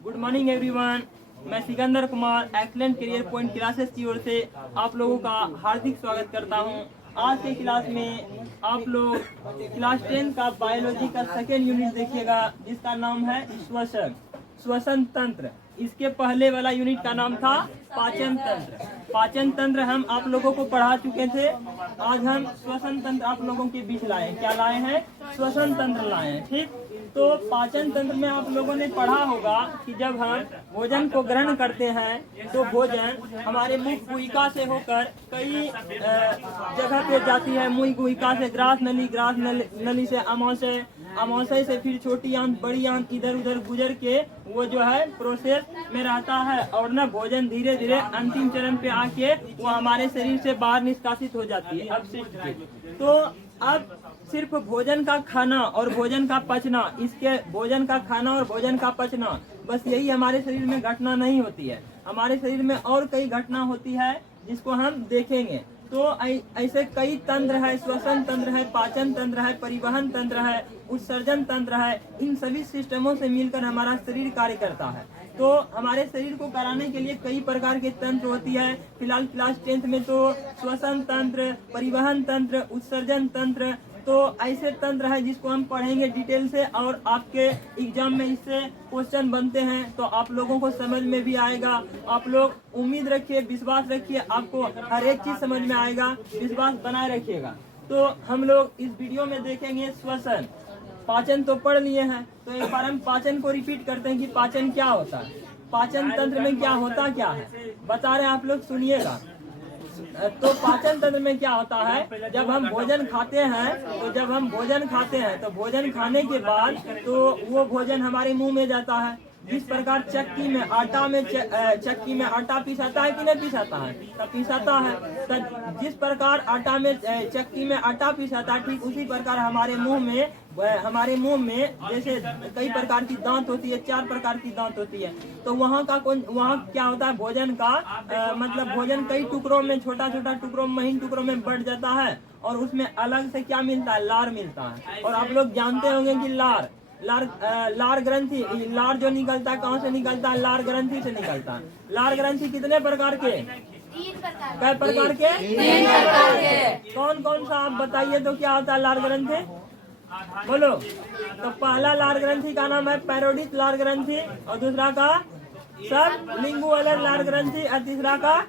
Good morning everyone. मैं Sikandar Kumar excellent career point classes की ओर से आप लोगों का हार्दिक स्वागत करता हूं। आज के क्लास में आप लोग क्लास 10 का बायोलॉजी का सेकेंड यूनिट देखिएगा, जिसका नाम है श्वसन तंत्र। इसके पहले वाला यूनिट का नाम था पाचन तंत्र। पाचन तंत्र हम आप लोगों को पढ़ा चुके थे। आज हम श्वसन तंत्र आप लोगों के बीच लाए हैं। क्या लाए हैं? श्वसन तंत्र लाए हैं। ठीक, तो पाचन तंत्र में आप लोगों ने पढ़ा होगा कि जब हम भोजन को ग्रहण करते हैं तो भोजन हमारे मुख गुहिका से होकर कई जगह पे जाती है। मुख गुहिका से ग्रास नली से अमाशय से फिर छोटी आंत बड़ी आंत इधर उधर गुजर के वो जो है प्रोसेस में रहता है, और न भोजन धीरे धीरे अंतिम चरण पे आके वो हमारे शरीर से बाहर निष्कासित हो जाती है अपशिष्ट की। तो अब सिर्फ भोजन का खाना और भोजन का पचना, इसके भोजन का खाना और भोजन का पचना, बस यही हमारे शरीर में घटना नहीं होती है। हमारे शरीर में और कई घटना होती है जिसको हम देखेंगे। तो ऐसे कई तंत्र है, श्वसन तंत्र है, पाचन तंत्र है, परिवहन तंत्र है, उत्सर्जन तंत्र है। इन सभी सिस्टमों से मिलकर हमारा शरीर कार्य करता है। तो हमारे शरीर को कराने के लिए कई प्रकार के तंत्र होती है। फिलहाल क्लास 10 में तो श्वसन तंत्र, परिवहन तंत्र, उत्सर्जन तंत्र, तो ऐसे तंत्र है जिसको हम पढ़ेंगे डिटेल से, और आपके एग्जाम में इससे क्वेश्चन बनते हैं तो आप लोगों को समझ में भी आएगा। आप लोग उम्मीद रखिए, विश्वास रखिए, आपको हर एक चीज समझ में आएगा। विश्वास बनाए रखिएगा। तो हम लोग इस वीडियो में देखेंगे श्वसन। पाचन तो पढ़ लिए हैं, तो एक बार हम पाचन को रिपीट करते हैं कि पाचन क्या होता है, पाचन तंत्र में क्या होता क्या है, बता रहे हैं आप लोग, सुनिएगा। तो पाचन तंत्र में क्या होता है, जब हम भोजन खाते हैं तो भोजन खाने के बाद तो वो भोजन हमारे मुंह में जाता है। जिस प्रकार चक्की में आटा पिसाता है कि नहीं पिसाता है, तब पिसाता है। तो जिस प्रकार चक्की में आटा पिसाता है, ठीक उसी प्रकार हमारे मुंह में जैसे कई प्रकार की दांत होती है, 4 प्रकार की दांत होती है। तो वहाँ क्या होता है, भोजन का मतलब भोजन कई टुकड़ों में, छोटा छोटा टुकड़ों में, महीन टुकड़ों में बढ़ जाता है, और उसमें अलग से क्या मिलता है, लार मिलता है। और आप लोग जानते होंगे कि लार ग्रंथि, लार जो निकलता है कहाँ से निकलता है, लार ग्रंथि से निकलता है। लार ग्रंथि कितने प्रकार के? 3 प्रकार। कै प्रकार के? 3 प्रकार के। कौन कौन सा आप बताइए तो क्या होता है लार ग्रंथि, बोलो। तो पहला लार ग्रंथि का नाम है पैरोडिक लार ग्रंथि, और दूसरा का सब लिंगुअलर लार ग्रंथि, और तीसरा का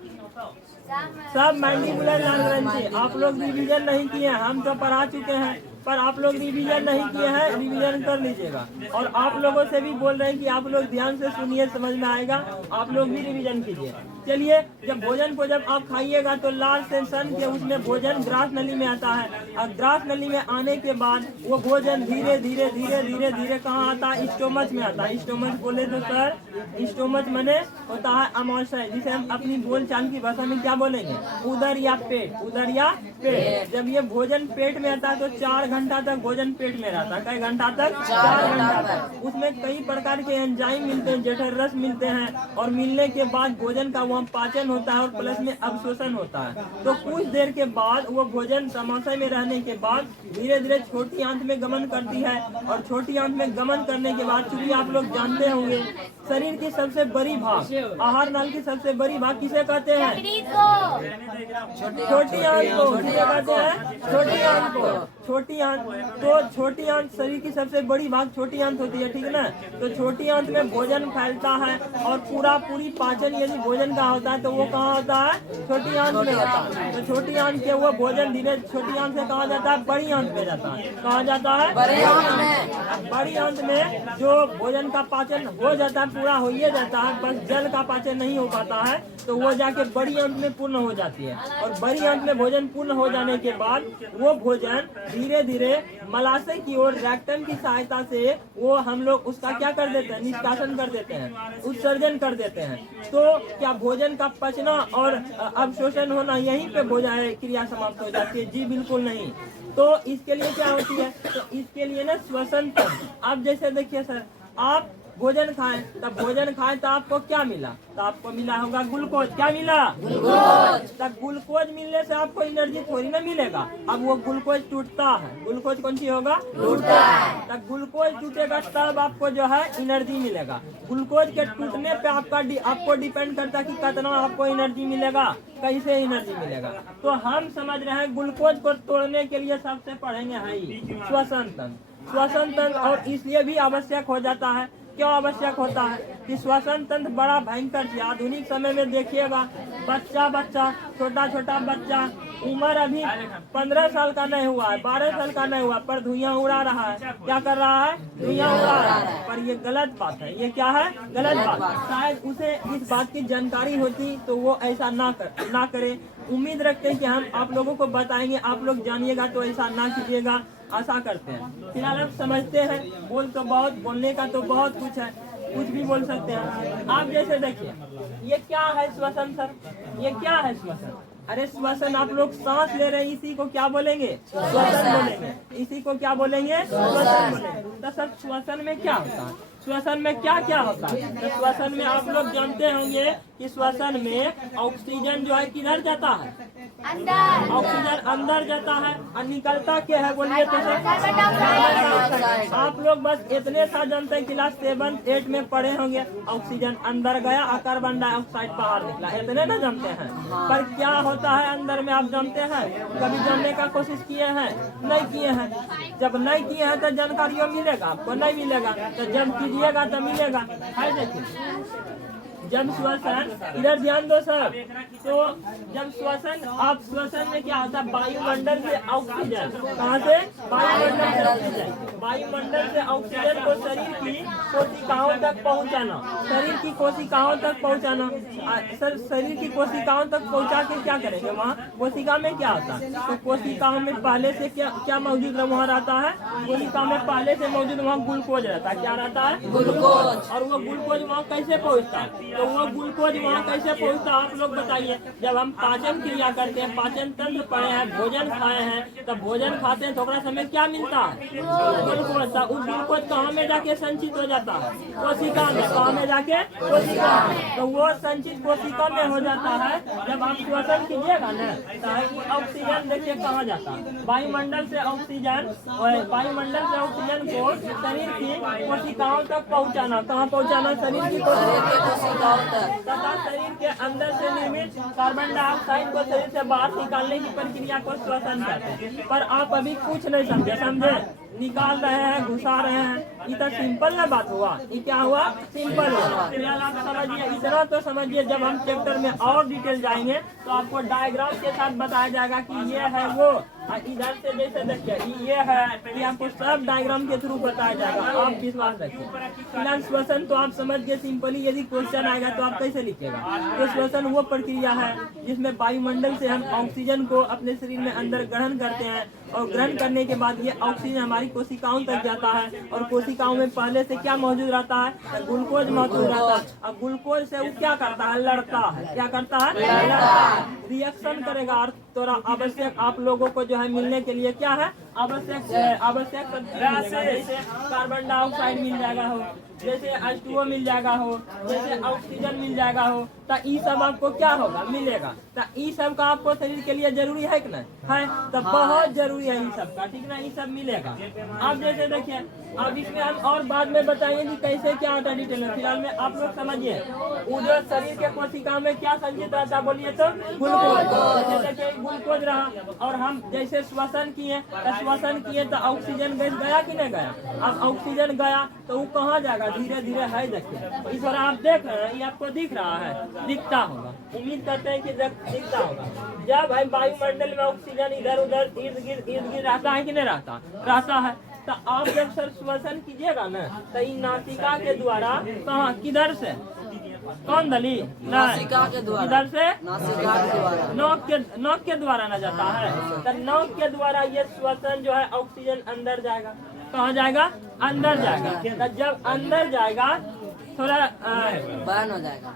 सब मैंडिबुलर लार ग्रंथि। आप लोग रिवीजन नहीं किए, हम तो पढ़ा चुके हैं, पर आप लोग रिवीजन नहीं किए हैं, रिवीजन कर लीजिएगा। और आप लोगों से भी बोल रहे हैं कि आप लोग ध्यान से सुनिए, समझ में आएगा, आप लोग भी रिवीजन कीजिए। चलिए, जब भोजन को जब आप खाइएगा तो लार से सन के उसमें भोजन ग्रास नली में आता है, और ग्रास नली में आने के बाद वो भोजन धीरे धीरे धीरे धीरे धीरे कहाँ आता है, स्टोमच में आता है। स्टोमच बोले तो सर, स्टोमच माने होता है अमाशय, जिसे हम अपनी बोलचाल की भाषा में क्या बोलेंगे, उदर या पेट, उदर या पेट। जब ये भोजन पेट में आता है तो 4 घंटा तक भोजन पेट में रहता है। कई घंटा तक? 4 घंटा तक। उसमें कई प्रकार के एंजाइम मिलते हैं, जठर रस मिलते हैं, और मिलने के बाद भोजन का वहाँ पाचन होता है, और प्लस में अवशोषण होता है। तो कुछ देर के बाद वो भोजन समाशय में रहने के बाद धीरे धीरे छोटी आंत में गमन करती है, और छोटी आंत में गमन करने के बाद, चूंकि आप लोग जानते होंगे शरीर की सबसे बड़ी भाग, आहार नाल की सबसे बड़ी भाग किसे कहते हैं? छोटी आंत को। किसे कहते हैं? छोटी आंत को। छोटी आंत, तो छोटी आंत शरीर की सबसे बड़ी भाग छोटी आंत होती है, ठीक है ना। तो छोटी आंत में भोजन फैलता है, और पूरी पाचन यदि भोजन का होता है तो वो कहाँ होता है, छोटी आंत में होता है। तो छोटी आंत के वो भोजन धीरे छोटी आंत से कहाँ जाता है, बड़ी आंत में जाता है। कहाँ जाता है? बड़ी आंत में। बड़ी आंत में जो भोजन का पाचन हो जाता है, पूरा हो ही जाता है, बस जल का पाचन नहीं हो पाता है, तो वो जाके बड़ी आंत में पूर्ण हो जाती है। और बड़ी आंत में भोजन पूर्ण हो जाने के बाद वो भोजन धीरे धीरे मलाशय की ओर रेक्टम की सहायता से वो हम लोग उसका क्या कर देते हैं, निष्कासन कर देते हैं, उत्सर्जन कर देते हैं। तो क्या भोजन का पचना और अवशोषण होना यहीं पे भोजन क्रिया समाप्त हो जाती है? जी बिल्कुल नहीं। तो इसके लिए क्या होती है, तो इसके लिए ना श्वसन तंत्र। आप जैसे देखिए सर, आप भोजन खाएं, तब भोजन खाएं तो आपको क्या मिला? तो आपको मिला होगा ग्लूकोज। क्या मिला? ग्लूकोज। तब ग्लूकोज मिलने से आपको एनर्जी थोड़ी ना मिलेगा। अब वो ग्लूकोज टूटता है, ग्लूकोज कौन सी होगा? टूटता है। तब ग्लूकोज टूटेगा तब आपको जो है एनर्जी मिलेगा। ग्लूकोज के टूटने पे आपको डिपेंड करता है कि कितना आपको एनर्जी मिलेगा, कैसे एनर्जी मिलेगा। तो हम समझ रहे हैं ग्लूकोज को तोड़ने के लिए सबसे पढ़ेंगे है श्वसन तंत्र। श्वसन तंत्र और इसलिए भी आवश्यक हो जाता है। क्यों आवश्यक होता है कि श्वसन तंत्र बड़ा भयंकर है। आधुनिक समय में देखिएगा बच्चा छोटा बच्चा उम्र अभी 15 साल का नहीं हुआ है, 12 साल का नहीं हुआ, पर धुआं उड़ा रहा है। क्या कर रहा है? धुआं उड़ा रहा है। पर ये गलत बात है। ये क्या है? गलत बात। शायद उसे इस बात की जानकारी होती तो वो ऐसा ना करे। उम्मीद रखते हैं कि हम आप लोगों को बताएंगे, आप लोग जानिएगा तो ऐसा ना कीजिएगा, आशा करते हैं। फिलहाल आप समझते हैं, बोलने का तो बहुत कुछ है, कुछ भी बोल सकते हैं। आप जैसे देखिए ये क्या है श्वसन सर? ये क्या है श्वसन? अरे श्वसन आप लोग सांस ले रहे हैं, इसी को क्या बोलेंगे? श्वसन बोलेंगे। इसी को क्या बोलेंगे? श्वसन बोलेंगे। तो सर श्वसन में क्या होता है? श्वसन में क्या क्या होता है? तो श्वसन में आप लोग जानते होंगे कि श्वसन में ऑक्सीजन जो है किधर जाता है? अंदर। ऑक्सीजन अंदर जाता है और निकलता क्या है? बोलिए तो सर। Carbon dioxide. आप लोग बस इतने सा जानते हैं, क्लास 7, 8 में पढ़े होंगे, ऑक्सीजन अंदर गया और कार्बन डाइऑक्साइड बाहर निकला, इतने ना जानते हैं। पर क्या होता है अंदर में आप जानते हैं? कभी जानने का कोशिश किए हैं? नहीं किए हैं। जब नहीं किए हैं तो जानकारियों मिलेगा आपको? नहीं मिलेगा। तो जब कीजिएगा तो मिलेगा। है देखिए जब श्वसन, इधर ध्यान दो सर। तो जब श्वसन, आप श्वसन में क्या होता है? वायुमंडल से ऑक्सीजन, कहाँ से? वायुमंडल से ऑक्सीजन। वायुमंडल से ऑक्सीजन को शरीर की कोशिकाओं तक पहुँचाना, शरीर की कोशिकाओं तक पहुँचाना। सर शरीर की कोशिकाओं तक पहुँचा के क्या करेंगे? वहाँ कोशिका में क्या होता है? तो कोशिकाओं में पहले से क्या मौजूद वहाँ रहता है? कोशिका में पहले से मौजूद वहाँ ग्लूकोज रहता है। क्या रहता है? ग्लूकोज। और वो ग्लूकोज वहाँ कैसे पहुँचता है? तो वो ग्लूकोज वहाँ कैसे पहुँचता है आप लोग बताइए। जब हम पाचन क्रिया करते हैं, पाचन तंत्र पढ़े हैं, भोजन खाए हैं, तब भोजन खाते हैं तो थोड़ा समय क्या मिलता है? ग्लूकोज। उस ग्लूकोज कहाँ में जाके संचित हो जाता है? कोशिका में। कहाँ में जाके? कोशिका में। तो वो संचित कोशिका में हो जाता है। जब आप श्वसन कीजिएगा ना तो ऑक्सीजन देखिए कहाँ जाता है? वायुमंडल से ऑक्सीजन, वायुमंडल से ऑक्सीजन को शरीर की कोशिकाओं तक पहुँचाना। कहाँ पहुँचाना? शरीर की कोशिकाओं तथा शरीर के अंदर से निर्मित कार्बन डाइऑक्साइड को शरीर से बाहर निकालने की प्रक्रिया को श्वसन कहते हैं। पर आप अभी कुछ नहीं समझे, निकाल रहे हैं, घुसा रहे हैं। ये तो सिंपल ना बात हुआ। ये क्या हुआ? सिंपल हुआ। फिलहाल आप समझिए, इतना तो समझिए। जब हम चैप्टर में और डिटेल जाएंगे तो आपको डायग्राम के साथ बताया जाएगा कि ये है वो, इधर से जैसे देखिए ये है, ये आपको सब डायग्राम के थ्रू बताया जाएगा। आप विश्वास रखिए। फिलहाल श्वसन तो आप समझ गए सिंपली। यदि क्वेश्चन आएगा तो आप कैसे लिखिएगा? तो श्वसन वो प्रक्रिया है जिसमें वायुमंडल से हम ऑक्सीजन को अपने शरीर में अंदर ग्रहण करते हैं और ग्रहण करने के बाद ये ऑक्सीजन हमारी कोशिकाओं तक जाता है और कोशिकाओं में पहले से क्या मौजूद रहता है? ग्लूकोज मौजूद रहता है। अब ग्लूकोज से वो क्या करता है? लड़ता है। क्या करता है? लड़ता है। रिएक्शन करेगा और थोड़ा आवश्यक आप लोगों को जो है मिलने के लिए क्या है? आवश्यक जैसे कार्बन डाइऑक्साइड मिल जाएगा हो, जैसे H2O मिल जाएगा हो, जैसे ऑक्सीजन मिल जाएगा हो, तो ये सब आपको क्या होगा? मिलेगा। तो ये सब का आपको शरीर के लिए जरूरी है कि नहीं है? तो बहुत जरूरी है ये सब का, ठीक ना? ये सब मिलेगा। आप जैसे देखिए, अब इसमें हम और बाद में बताएंगे कि कैसे क्या होता है डिटेल में। फिलहाल में आप लोग समझिए, जो शरीर के कोशिका में क्या संचित रहता है? बोलिए तो ग्लूकोज। देखिए ग्लूकोज रहा और हम जैसे श्वसन किए तो ऑक्सीजन गैस गया कि नहीं गया? अब ऑक्सीजन गया तो वो कहाँ जाएगा? धीरे धीरे है देखिए। इस बार आप देख रहे हैं, ये आपको दिख रहा है, दिखता होगा। उम्मीद करते हैं कि दिखता होगा। जब है वायुमंडल में ऑक्सीजन इधर उधर इर्द गिर्द रहता है कि नहीं रहता है। तो आप जब सर श्वसन कीजिएगा ना तो ये नासिका के द्वारा कहाँ, किधर से? कौन दली? नासिका के द्वारा। इधर से नासिका के द्वारा, नोक के द्वारा ना जाता है। तो नोक के द्वारा ये श्वसन जो है ऑक्सीजन अंदर जाएगा। कहाँ जाएगा? अंदर जाएगा। तो जब अंदर जाएगा थोड़ा बर्न हो जाएगा।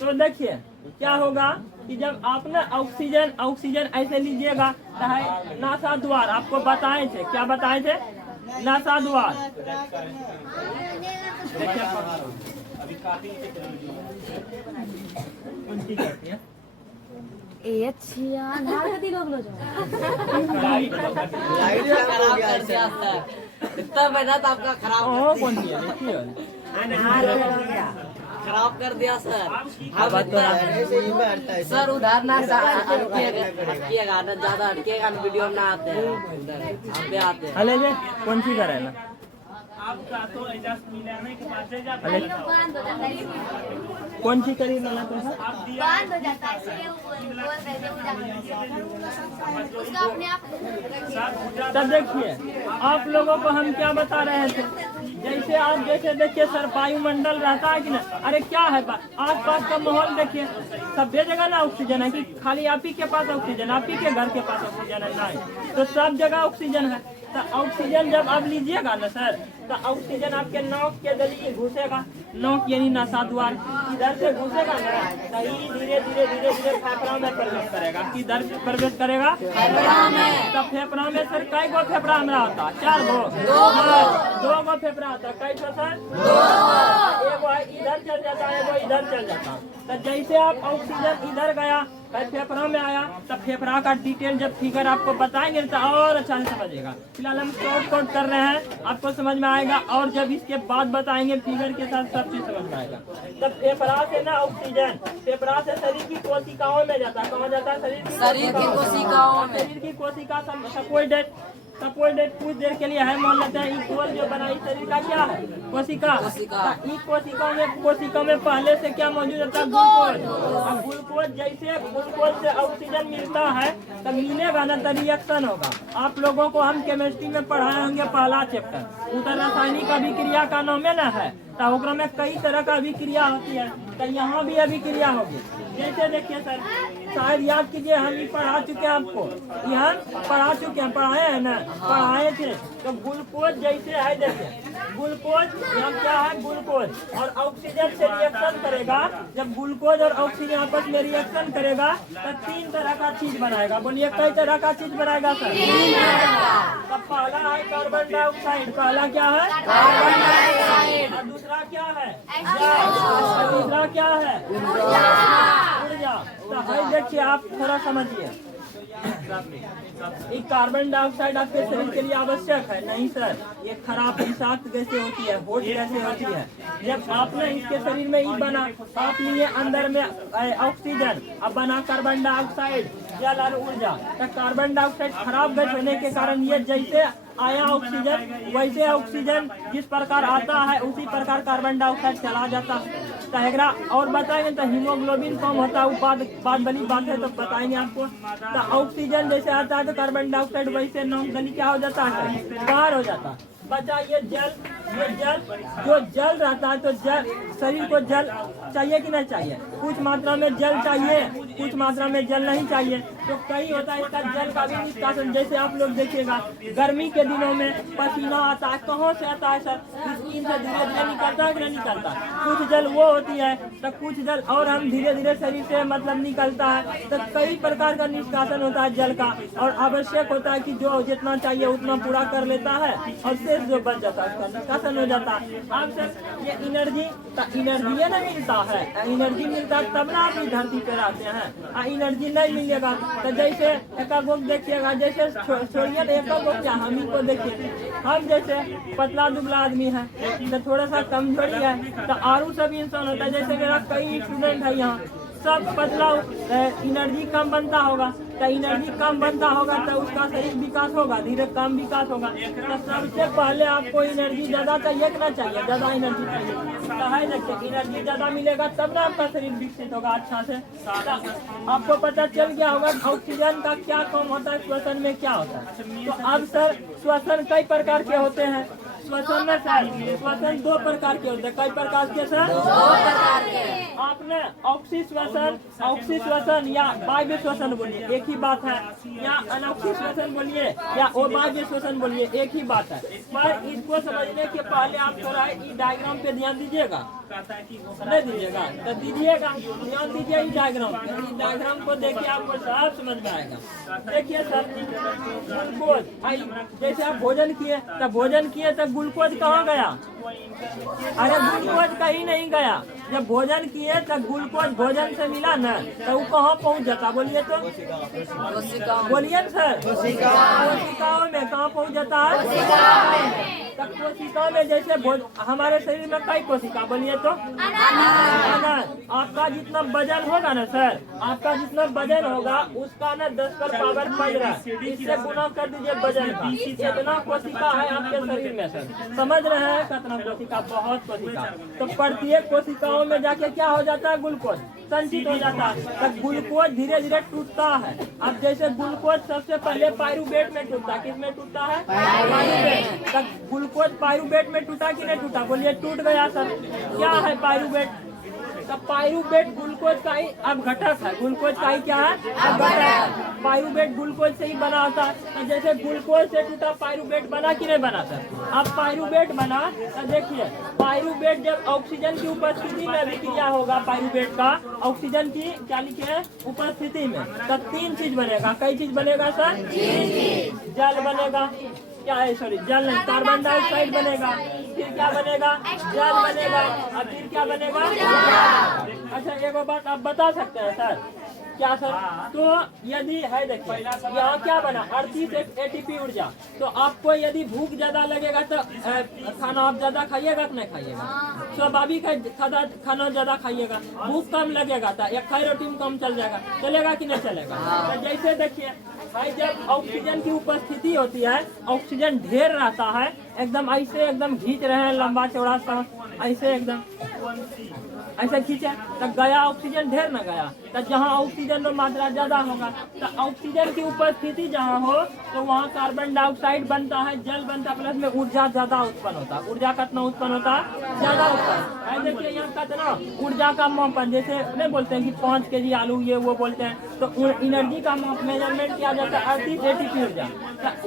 तो देखिए क्या होगा कि जब आप ना ऑक्सीजन ऐसे लीजिएगा तो है नासा द्वार, आपको बताए थे, क्या बताए थे, नासा द्वार। देखिए खराब कर दिया सर, इतना मेहनत आपका खराब कौन सी है, देखिए खराब कर दिया सर। अब सर उधर ना हटकिएगा ना, ज्यादा हटकिएगा ना, वीडियो में ना आते हैं, हम पे आते हैं। अले जे कौन सी करे ना अले कौन सी करी ना तो सर बंद हो जाता है, इसलिए वो बोल रहे थे उसका अपने आप। तब देखिए आप लोगों को हम क्या बता रहे थे, जैसे आप जैसे देखिए सर वायुमंडल रहता है कि ना, अरे क्या है आस पास का माहौल देखिए, सब जगह ना ऑक्सीजन है कि खाली आप ही के पास ऑक्सीजन, आप ही के घर के पास ऑक्सीजन है, नहीं तो सब जगह ऑक्सीजन है। तो ऑक्सीजन जब आप लीजिएगा ना सर, तो ऑक्सीजन आपके नाक के दली घुसेगा, नाक यानी नासा द्वार इधर से घुसेगा ना, तो ही धीरे धीरे धीरे धीरे फेफड़ा में प्रवेश करेगा, किधर से प्रवेश करेगा, फेफड़ा में। तो फेफड़ा में सर कई गो फेफड़ा हमारा होता है, 4 गो, 2 गो फेफड़ा होता है, कई गो सर, 2 एगो इधर चल जाता है, एगो इधर चल जाता है। तो जैसे आप ऑक्सीजन इधर गया फेफड़ा में आया, तब फेफड़ा का डिटेल जब फिगर आपको बताएंगे तो और अच्छा से समझेगा। फिलहाल हम शॉर्ट कट कर रहे हैं, आपको समझ में आएगा, और जब इसके बाद बताएंगे फिगर के साथ सब चीज समझ में आएगा। तब फेफड़ा से ना ऑक्सीजन फेफड़ा से शरीर की कोशिकाओं में जाता है, कहाँ जाता है, शरीर की कोशिकाओं में। शरीर की कोशिका सपोर्टेड कुछ देर के लिए है, मान लेते हैं इक्वल जो बनाई शरीर का क्या है, कोशिका। कोशिका में पहले से क्या मौजूद होता है, ग्लूकोज। अब ग्लूकोज जैसे ग्लूकोज से ऑक्सीजन मिलता है तो मिलेगा ना तो रिएक्शन होगा। आप लोगों को हम केमिस्ट्री में पढ़ाए होंगे पहला चैप्टर, उधर रासायनिक अभिक्रिया का नाम है ना है, तो ओकरा में कई तरह का अभिक्रिया होती है, तो यहाँ भी अभिक्रिया होगी। जैसे देखिए सर, शायद याद कीजिए हम ही पढ़ा चुके हैं आपको, यहाँ पढ़ा चुके हैं, पढ़ाए हैं ना, पढ़ाए थे। तो ग्लूकोज जैसे है, देखिए ग्लूकोज यहाँ क्या है, ग्लूकोज और ऑक्सीजन से रिएक्शन करेगा। जब ग्लूकोज और ऑक्सीजन आपस में रिएक्शन करेगा तो 3 तरह का चीज बनाएगा। बोलिए कई तरह का चीज बनाएगा सर, तब पहला है कार्बन डाइऑक्साइड, पहला क्या है, कार्बन डाइऑक्साइड, और दूसरा क्या है, और दूसरा क्या है, ऊर्जा। तो है देखिए आप थोड़ा समझिए, ये कार्बन डाइऑक्साइड आपके शरीर के लिए आवश्यक है नहीं सर, ये खराब विषाक्त गैसें होती है, होठ गैसें होती है। जब आपने इसके शरीर में ई बना, आप लिए अंदर में ऑक्सीजन, अब बना कार्बन डाइऑक्साइड, जल और ऊर्जा। तो कार्बन डाइऑक्साइड खराब गैस होने के कारण ये जैसे आया ऑक्सीजन, वैसे ऑक्सीजन जिस प्रकार आता है उसी प्रकार कार्बन डाइऑक्साइड चला जाता है। कहेगा और बताएंगे तो हीमोग्लोबिन कम होता है, वो बात बड़ी बात है, तो बताएंगे आपको। तो ऑक्सीजन जैसे आता है तो कार्बन डाइऑक्साइड वैसे नॉन गली क्या हो जाता है, बाहर हो जाता है। बचा ये जल जो जल रहता है, तो जल शरीर को जल चाहिए कि नहीं चाहिए, कुछ मात्रा में जल चाहिए, कुछ मात्रा में जल नहीं चाहिए। तो कई होता है इसका जल का भी निष्कासन, जैसे आप लोग देखिएगा गर्मी के दिनों में पसीना आता है, कहाँ से आता है सर, स्किन से धीरे धीरे निकलता है कि नहीं निकलता, कुछ जल वो होती है, तो कुछ जल और हम धीरे धीरे शरीर से मतलब निकलता है। तो कई प्रकार का निष्कासन होता है जल का, और आवश्यक होता है कि जो जितना चाहिए उतना पूरा कर लेता है, और शेष जो बच जाता है उसका निष्कासन हो जाता है। आप सर ये एनर्जी ना मिलता है, एनर्जी मिलता है तब ना आप इस धरती पे रहते हैं, एनर्जी नहीं मिलेगा तो जैसे एक देखिएगा, जैसे छोड़िए एक क्या हम ही को देखिए, हम जैसे पतला दुबला आदमी है तो थोड़ा सा कमजोरी है, तो आरू सब इंसान होता है। जैसे मेरा कई स्टूडेंट है यहाँ, सब पतला, एनर्जी कम बनता होगा, तो एनर्जी कम बनता होगा तो उसका शरीर विकास होगा, धीरे कम विकास होगा। तो सबसे पहले आपको एनर्जी ज्यादा चाहिए कि ना चाहिए, ज्यादा एनर्जी चाहिए, तो है देखिए एनर्जी ज्यादा मिलेगा तब ना आपका शरीर विकसित होगा अच्छा से। तो आपको पता चल गया होगा ऑक्सीजन का क्या काम होता है, श्वसन में क्या होता है। तो अब सर श्वसन कई प्रकार के होते हैं, श्वसन में सर श्वसन दो प्रकार के होते हैं। कई प्रकार के सर? दो प्रकार के। आपने ऑक्सी श्वसन या वायव्य श्वसन बोलिए, एक ही बात है। या अनॉक्सी श्वसन बोलिए या वायव्य श्वसन बोलिए, एक ही बात है। पर इसको समझने के पहले आप थोड़ा इस डायग्राम पे ध्यान दीजिएगा। नहीं दीजिएगा तो दीजिएगा, ध्यान दीजिए इस डायग्राम पे। इस डायग्राम को देखिए, आपको सब समझ में आएगा। देखिए सर, ग्लूकोज, जैसे आप भोजन किए तो ग्लूकोज कहाँ गया? अरे ग्लूकोज कहीं नहीं गया। जब भोजन किए तो ग्लूकोज भोजन से मिला ना, तो वो कहाँ पहुँच जाता? बोलिए तो, बोलिए सर। कोशिकाओं में कहाँ पहुँच जाता है? कोशिकाओं में। जैसे हमारे शरीर में कई कोशिका, बोलिए तो? अनाज। आपका जितना वजन होगा ना सर, आपका जितना वजन होगा उसका ना 10 पर पावर 15, इससे गुना कर दीजिए वजन का। इतना कोशिका है आपके शरीर में सर, समझ रहे हैं? कितना कोशिका? बहुत कोशिका। तो प्रत्येक कोशिकाओं में जाके क्या हो जाता है? ग्लूकोज संचित हो जाता है। तो ग्लूकोज धीरे धीरे टूटता है। अब जैसे ग्लूकोज सबसे पहले पायरुवेट में टूटता है। किस में टूटता है? पायरुवेट। तो ग्लूकोज पायरुवेट में टूटा कि नहीं टूटा? बोलिए टूट गया सर। क्या है पायरुवेट? तो पायरुवेट ग्लूकोज का ही अब घटक है। ग्लूकोज का ही क्या है? अब घटक है। पायरुवेट ग्लूकोज से ही बना होता है। तो जैसे ग्लूकोज से टूटा पायरुवेट बना कि नहीं बना सर? अब पायरुवेट बना तो देखिए, पायरुवेट जब ऑक्सीजन की उपस्थिति में अभिक्रिया होगा, पायरुवेट का ऑक्सीजन की क्या लिखे है? उपस्थिति में, तो 3 चीज बनेगा। कई चीज बनेगा सर? जल बनेगा। क्या है? सॉरी, जल नहीं, कार्बन डाइऑक्साइड बनेगा। फिर क्या बनेगा? जल बनेगा। और फिर क्या बनेगा? अच्छा, एक बात आप बता सकते हैं सर? क्या सर? तो यदि है, देखिए यहाँ क्या बना? 38 एटीपी ऊर्जा। तो आपको यदि भूख ज्यादा लगेगा तो खाना आप ज्यादा खाइएगा कि नहीं खाइएगा? स्वाभाविक है, खाना ज्यादा खाइएगा। भूख कम लगेगा तो एक थायरोटिन कम चल जाएगा, चलेगा कि नहीं चलेगा? तो जैसे देखिए, जब ऑक्सीजन की उपस्थिति होती है, ऑक्सीजन ढेर रहता है, एकदम ऐसे एकदम खींच रहे हैं, लंबा चौड़ा सा ऐसे एकदम ऐसे खींचे तो गया ऑक्सीजन ढेर न गया। तो जहाँ ऑक्सीजन की मात्रा ज्यादा होगा तो ऑक्सीजन की उपस्थिति जहाँ हो तो वहाँ कार्बन डाइऑक्साइड बनता है, जल बनता है, प्लस में ऊर्जा ज्यादा उत्पन्न होता है। ऊर्जा कितना उत्पन्न होता है? ज्यादा उत्पन्न। देखिए यहाँ कितना ऊर्जा का मापन, जैसे नहीं बोलते हैं कि 5 kg आलू ये वो बोलते हैं, तो एनर्जी का मेजरमेंट किया जाता है 38 एटीपी ऊर्जा।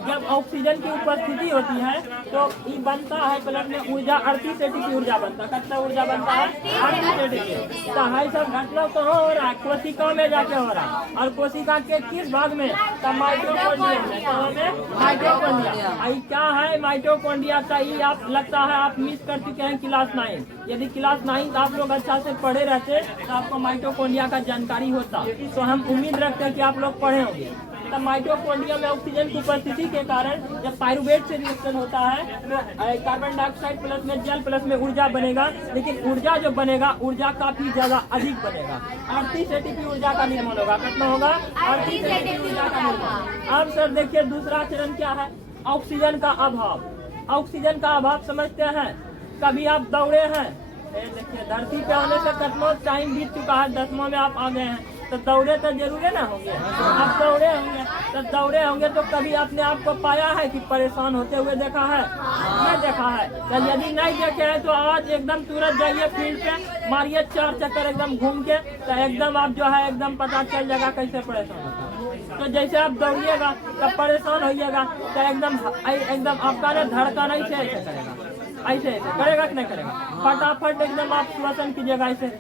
जब ऑक्सीजन की उपस्थिति होती है तो ये बनता है, प्लस में ऊर्जा 38 एटीपी ऊर्जा बनता है। कितना ऊर्जा बनता है? 38 एटीपी। तो है सब घटना कहाँ हो रहा है? कोशिका में जाके हो रहा है। और कोशिका के किस भाग में? तो माइटोकॉन्ड्रिया में। कहाँ में? माइटोकॉन्ड्रिया। क्या है माइटोकॉन्ड्रिया? का ही आप लगता है आप मिस कर चुके हैं क्लास 9। यदि क्लास 9 आप लोग अच्छा से पढ़े रहते तो आपको माइटोकॉन्ड्रिया का जानकारी होता। तो हम उम्मीद रखते हैं कि आप लोग पढ़े होंगे। तो माइटोकॉन्ड्रिया में ऑक्सीजन की उपस्थिति के कारण जब पायरुवेट से रिएक्शन होता है तो कार्बन डाइऑक्साइड प्लस में जल प्लस में ऊर्जा बनेगा। लेकिन ऊर्जा जो बनेगा, ऊर्जा काफी ज्यादा अधिक बनेगा। 38 एटीपी ऊर्जा का निर्माण होगा। कितना होगा? 38 एटीपी ऊर्जा का निर्माण। अब सर देखिए दूसरा चरण क्या है? ऑक्सीजन का अभाव। ऑक्सीजन का अभाव समझते हैं? कभी आप दौड़े हैं, देखिए धरती पे आने से कितना टाइम बीत चुका है, 10वां में आप आ गए हैं, तो दौड़े तो जरूर ना होंगे। आप दौड़े होंगे तो तो कभी अपने आप को पाया है कि परेशान होते हुए देखा है? नहीं देखा है। तो यदि नहीं देखे हैं तो आज एकदम तुरंत जाइए फील्ड पे, मारिए 4 चक्कर एकदम घूम के, तो एकदम आप जो है एकदम पता चल जाएगा कैसे परेशान होता है। तो जैसे आप दौड़िएगा तब परेशान होइएगा तो एकदम आपका ना धड़कन ऐसे करेगा, ऐसे करेगा कि नहीं करेगा? फटाफट एकदम आप श्वसन कीजिएगा, ऐसे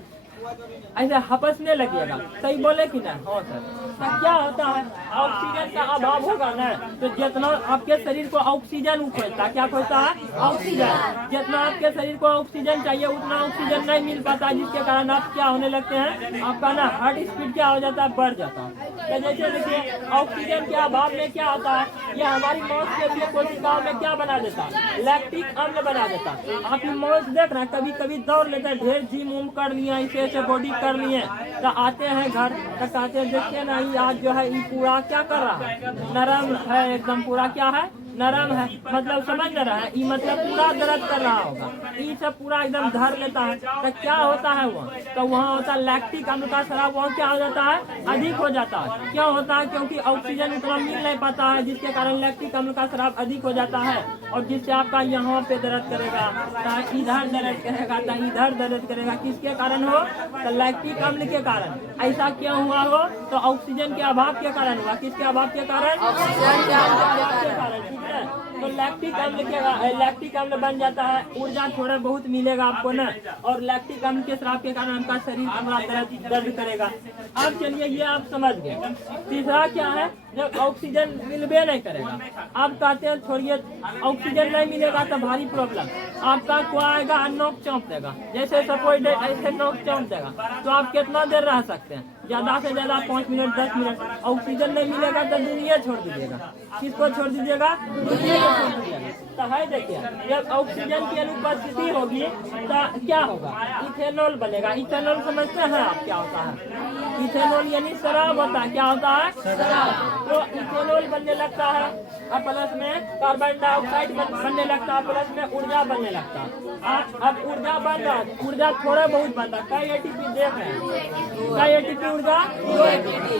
हपसने लगिएगा। सही बोले कि ना? हाँ सर। तो क्या होता है? ऑक्सीजन का अभाव होगा ना तो जितना आपके शरीर को ऑक्सीजन खोजता, क्या खोजता है? ऑक्सीजन। जितना आपके शरीर को ऑक्सीजन चाहिए उतना ऑक्सीजन नहीं मिल पाता, जिसके कारण आप क्या होने लगते हैं? आपका ना हार्ट स्पीड क्या हो जाता है? बढ़ जाता है। तो जैसे देखिए ऑक्सीजन के अभाव में क्या होता है? ये हमारी मांसपेशीय कोशिकाओं में क्या बना देता है? लैक्टिक अम्ल बना देता है। आप मांस देख रहे हैं, कभी कभी दौड़ लेते हैं, ढेर जिम उम कर लिए, ऐसे बॉडी कर लिए, तो आते हैं घर तो कहते हैं देखिए ना, आज जो है ये पूरा क्या कर रहा है? नरम है एकदम, पूरा क्या है? नरम है, मतलब समझ रहा है, ये मतलब पूरा दर्द कर रहा होगा, ये सब पूरा एकदम धर लेता है। तो क्या होता है वहाँ, तो वहाँ होता है लैक्टिक अम्ल का स्राव, वहाँ क्या हो जाता है, अधिक हो जाता है। क्यों होता है, क्योंकि ऑक्सीजन उतना मिल नहीं पाता है, जिसके कारण लैक्टिक अम्ल का स्राव अधिक हो जाता है, और जिससे आपका यहाँ पे दर्द करेगा, तो इधर दर्द करेगा, तो इधर दर्द करेगा। किसके कारण हो, तो लैक्टिक अम्ल के कारण। ऐसा क्यों हुआ हो, तो ऑक्सीजन के अभाव के कारण हुआ। किसके अभाव के कारण, ऑक्सीजन के अभाव के कारण, ठीक है। तो लैक्टिक अम्ल बन जाता है, ऊर्जा थोड़ा बहुत मिलेगा आपको ना, और लैक्टिक अम्ल के स्राव के कारण आपका शरीर पूरा दर्द करेगा। अब चलिए ये आप समझ गए। तीसरा क्या है, जब ऑक्सीजन मिलबे नहीं करेगा, आप कहते हैं छोड़िए ऑक्सीजन नहीं मिलेगा तो भारी प्रॉब्लम, आपका को आएगा नोक चौंक देगा, जैसे सपोज ऐसे नोक चौंक देगा, तो आप कितना देर रह सकते हैं, ज्यादा से ज्यादा 5 मिनट 10 मिनट। ऑक्सीजन नहीं मिलेगा तो दुनिया छोड़ दीजिएगा। किसको छोड़ दीजिएगा, दुनिया को छोड़ दीजिएगा। तो है देखिए, जब ऑक्सीजन की अनुपस्थिति होगी तो क्या होगा, इथेनॉल बनेगा। इथेनॉल समझते हैं आप क्या होता है, इथेनॉल यानी शराब होता है। क्या होता है, शराब। तो इथेनॉल बनने लगता है, और प्लस में कार्बन डाइऑक्साइड बनने लगता है, प्लस में ऊर्जा बनने लगता है। अब ऊर्जा बन रहा है, ऊर्जा थोड़ा बहुत बन रहा है। कई एटीपी देख रहे हैं, कई एटीपी ऊर्जा,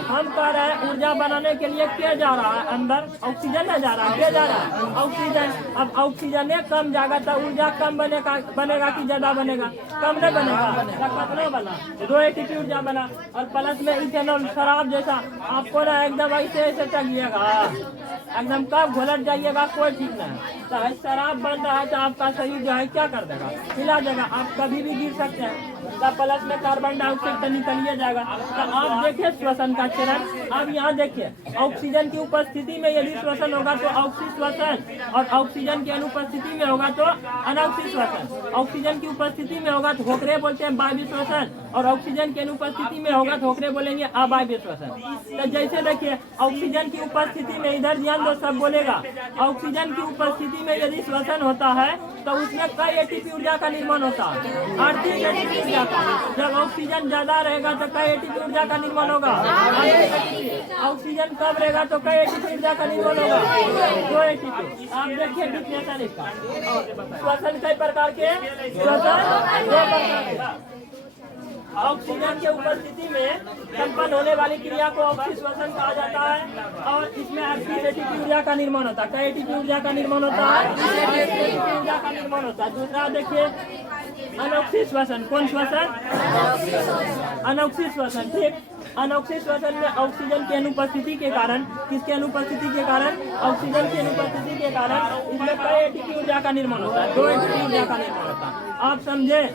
हम कह रहे हैं ऊर्जा बनाने के लिए क्या जा रहा है, अंदर ऑक्सीजन न जा रहा है, क्या जा रहा है, ऑक्सीजन। अब ऑक्सीजन कम जाएगा तो ऊर्जा कम बनेगा कि ज्यादा बनेगा, कम नहीं बनेगा। कितना बना, 2 एटीपी ऊर्जा बना, और प्लस में इथेनॉल शराब जैसा आपको ना एकदम ऐसे चलिएगा, एकदम कब घोलट जाइएगा कोई ठीक नहीं। तो शराब बन रहा है तो आपका शरीर जो है क्या कर देगा, हिला देगा, आप कभी भी गिर सकते हैं। तो प्लस में कार्बन डाइऑक्साइड तो निकलिए जाएगा। तो आप देखिए श्वसन का चरण, अब यहाँ देखिए ऑक्सीजन की उपस्थिति में यदि श्वसन होगा तो ऑक्सी श्वसन, और ऑक्सीजन की अनुपस्थिति में होगा तो अनॉक्सी श्वसन। ऑक्सीजन की उपस्थिति में होगा तो होकरे बोलते हैं वायु श्वसन, और ऑक्सीजन की अनुपस्थिति में होगा तो होकरे बोलेंगे अवायवीय श्वसन। तो जैसे देखिए ऑक्सीजन की उपस्थिति में, इधर ध्यान दो सब बोलेगा, ऑक्सीजन की उपस्थिति में यदि श्वसन होता है तो उसमें कई एटीपी ऊर्जा का निर्माण होता है, 38 एटीपी ऊर्जा का। जब ऑक्सीजन ज्यादा रहेगा तो कई एटीपी ऊर्जा का निर्माण होगा, ऑक्सीजन कम रहेगा तो कई एटीपी ऊर्जा का निर्माण होगा, 2 एटीपी। आप देखिए डिफिनेशन इसका, श्वसन कई प्रकार के, श्वसन 2 प्रकार के। ऑक्सीजन की उपस्थिति में संपन्न होने वाली क्रिया को ऑक्सीश्वसन कहा जाता है, और इसमें 38 एटीपी ऊर्जा का निर्माण होता है। कई एटीपी ऊर्जा का निर्माण होता है, 38 एटीपी ऊर्जा का निर्माण होता है। दूसरा देखिए अनॉक्सी श्वसन, कौन श्वसन, अनॉक्सी श्वसन, ठीक। अनॉक्सी श्वसन में ऑक्सीजन की अनुपस्थिति के कारण, किसके अनुपस्थिति के कारण, ऑक्सीजन की अनुपस्थिति के कारण इसमें कई एटीपी ऊर्जा का निर्माण होता है, 2 एटीपी ऊर्जा का निर्माण होता है। आप समझे।